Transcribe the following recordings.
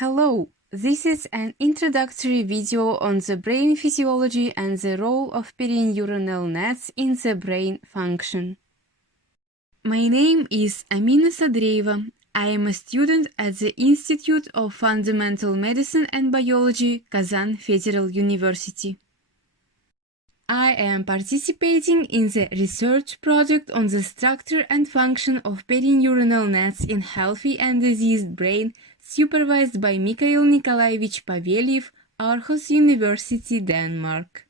Hello, this is an introductory video on the brain physiology and the role of perineuronal nets in the brain function. My name is Amina Sadreeva. I am a student at the Institute of Fundamental Medicine and Biology, Kazan Federal University. I am participating in the research project on the structure and function of perineuronal nets in healthy and diseased brain, supervised by Mikhail Nikolaevich Pavelyev, Aarhus University, Denmark.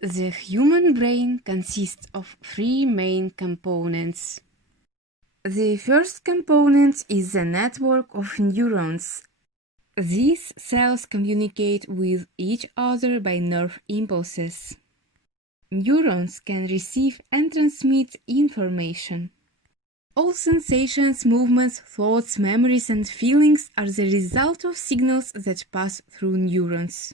The human brain consists of three main components. The first component is the network of neurons. These cells communicate with each other by nerve impulses. Neurons can receive and transmit information. All sensations, movements, thoughts, memories, and feelings are the result of signals that pass through neurons.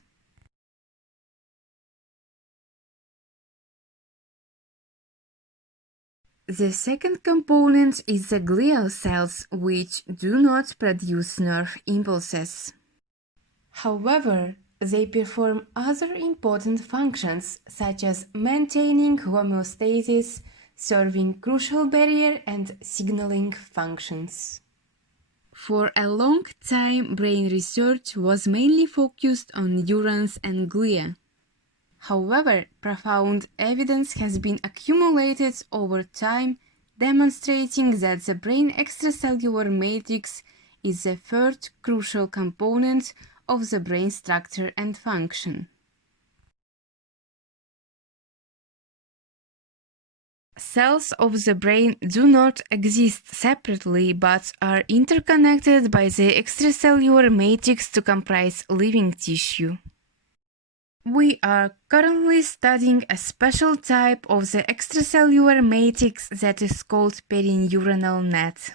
The second component is the glial cells, which do not produce nerve impulses. However, they perform other important functions, such as maintaining homeostasis, serving crucial barrier and signaling functions. For a long time, brain research was mainly focused on neurons and glia. However, profound evidence has been accumulated over time, demonstrating that the brain extracellular matrix is the third crucial component of the brain structure and function. Cells of the brain do not exist separately but are interconnected by the extracellular matrix to comprise living tissue. We are currently studying a special type of the extracellular matrix that is called perineuronal net.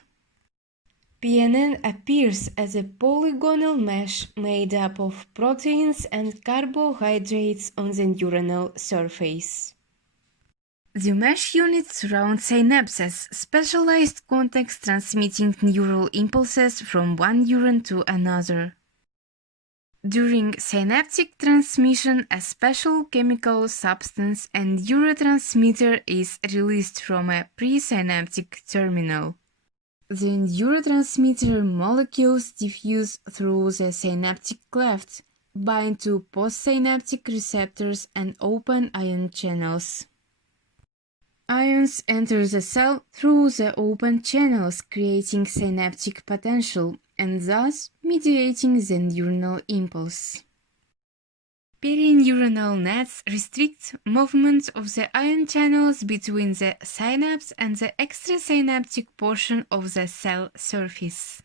PNN appears as a polygonal mesh made up of proteins and carbohydrates on the neuronal surface. The mesh units surround synapses, specialized contacts transmitting neural impulses from one neuron to another. During synaptic transmission, a special chemical substance and neurotransmitter is released from a presynaptic terminal. The neurotransmitter molecules diffuse through the synaptic cleft, bind to postsynaptic receptors, and open ion channels. Ions enter the cell through the open channels, creating synaptic potential, and thus mediating the neuronal impulse. Perineuronal nets restrict movement of the ion channels between the synapse and the extrasynaptic portion of the cell surface.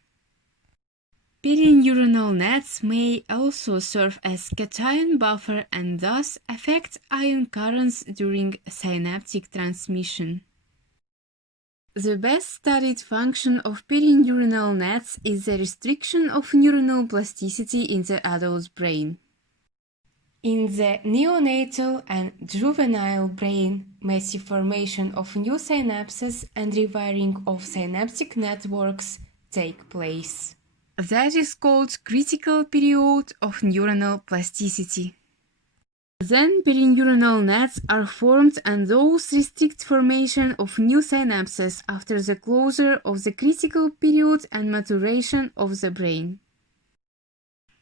Perineuronal nets may also serve as cation buffer and thus affect ion currents during synaptic transmission. The best studied function of perineuronal nets is the restriction of neuronal plasticity in the adult brain. In the neonatal and juvenile brain, massive formation of new synapses and rewiring of synaptic networks take place. That is called critical period of neuronal plasticity. Then perineuronal nets are formed and those restrict formation of new synapses after the closure of the critical period and maturation of the brain.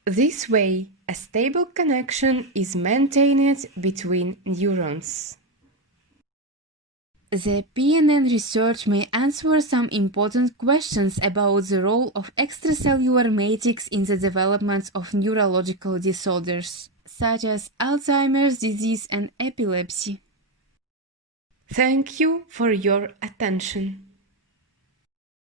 This way, a stable connection is maintained between neurons. The PNN research may answer some important questions about the role of extracellular matrix in the development of neurological disorders, such as Alzheimer's disease and epilepsy. Thank you for your attention.